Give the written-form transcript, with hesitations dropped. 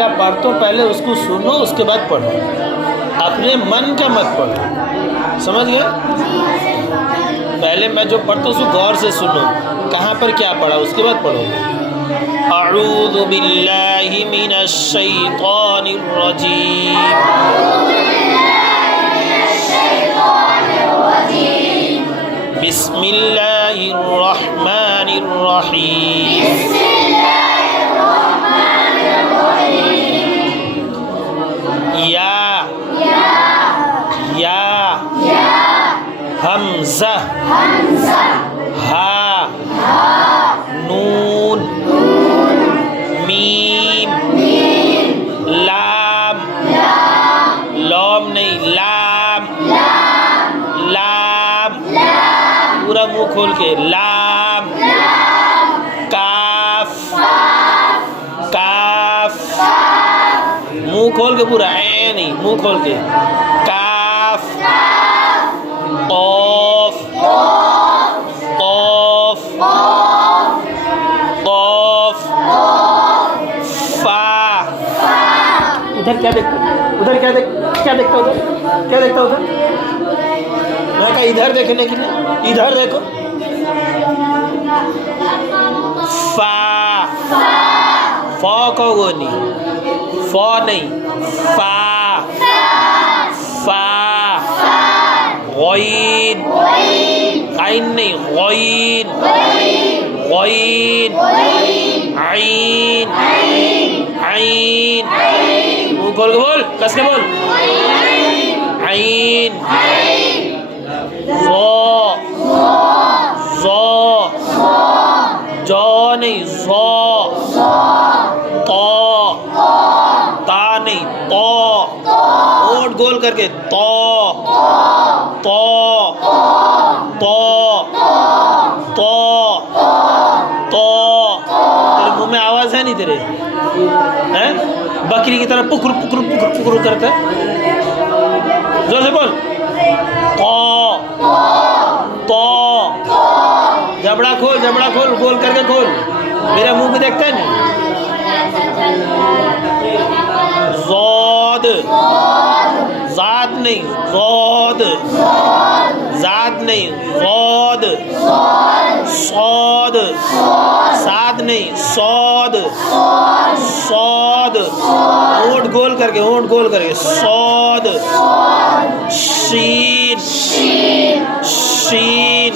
फातिहा पढ़ते हो पहले उसको सुनो, उसके बाद पढ़ो, अपने मन का मत पढ़ो, समझ गए? पहले मैं जो पढ़ता हूँ उसको गौर से सुनो, कहाँ पर क्या पढ़ा, उसके बाद पढ़ो। अऊज़ु बिल्लाहि मिनश शैतानिर रजीम, बिस्मिल्लाहिर रहमानिर रहीम, या हमज़ा हा नून मीम लाम, लॉम नहीं लाम, लाम पूरा मुंह खोल के, लाम काफ, काफ मुंह खोल के पूरा, ऐ नहीं, मुंह खोल के, काफ कौफ, कौफ कौफ फा। उधर क्या देखता, उधर क्या देखता, उधर क्या देखता, उधर मैं कहा इधर देखने के लिए, इधर देखो, फा, फा कहोगे नहीं, फा नहीं, फा, फा गईन, आइन नहीं, गईन, गईन आइन, आइन मुंह खोल के बोल, कस के बोल, आइन ज़ो, ज़ो जौ नहीं, ज़ो तो, ता नहीं, तो ओट गोल करके, तो तो तो तो तो तेरे मुंह में आवाज है नहीं, तेरे हैं बकरी की तरह पुकुर पुकुर पुकुर पुकुर करता है, जोर से बोल, तो जबड़ा खोल, जबड़ा खोल, गोल करके खोल, मेरा मुंह भी देखता है नहीं, ज़ोद, ज़ाद नहीं, ज़ोद, ज़ाद नहीं, ज़ोद, सौद, साद नहीं, सौद, सौद होंठ गोल करके, होंठ गोल करके, सौद, शीन, शीन, सीन,